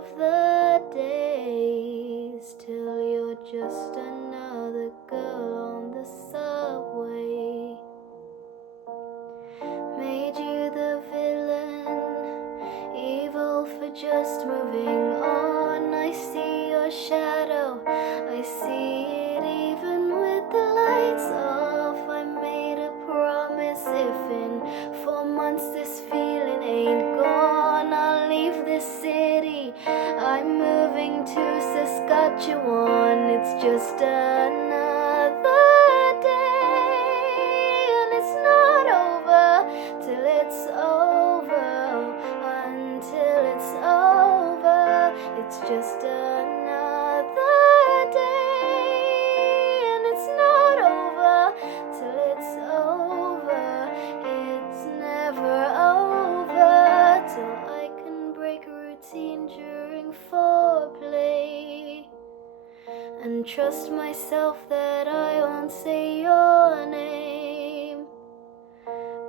of the days till you're just another girl on the subway. Made you the villain, evil for just moving on. I see your shadow, I see it even with the lights off. I made a promise, if in 4 months this feeling ain't gone, I'll leave this city. I'm moving to Saskatchewan. It's just another day, and it's not over till it's over. Until it's over, it's just another day, and it's not over till it's over. It's never over till I can break routine during foreplay and trust myself that I won't say your name.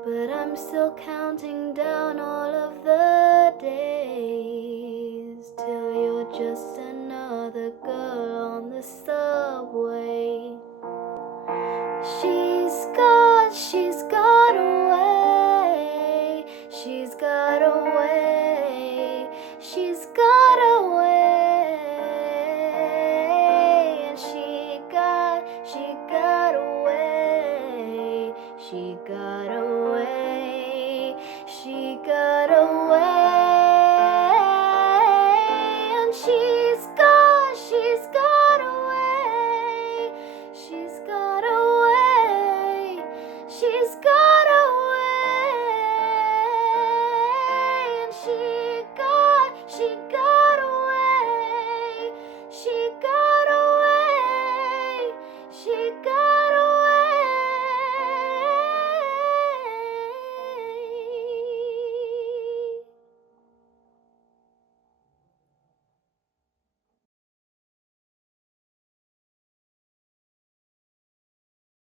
But I'm still counting down all of the days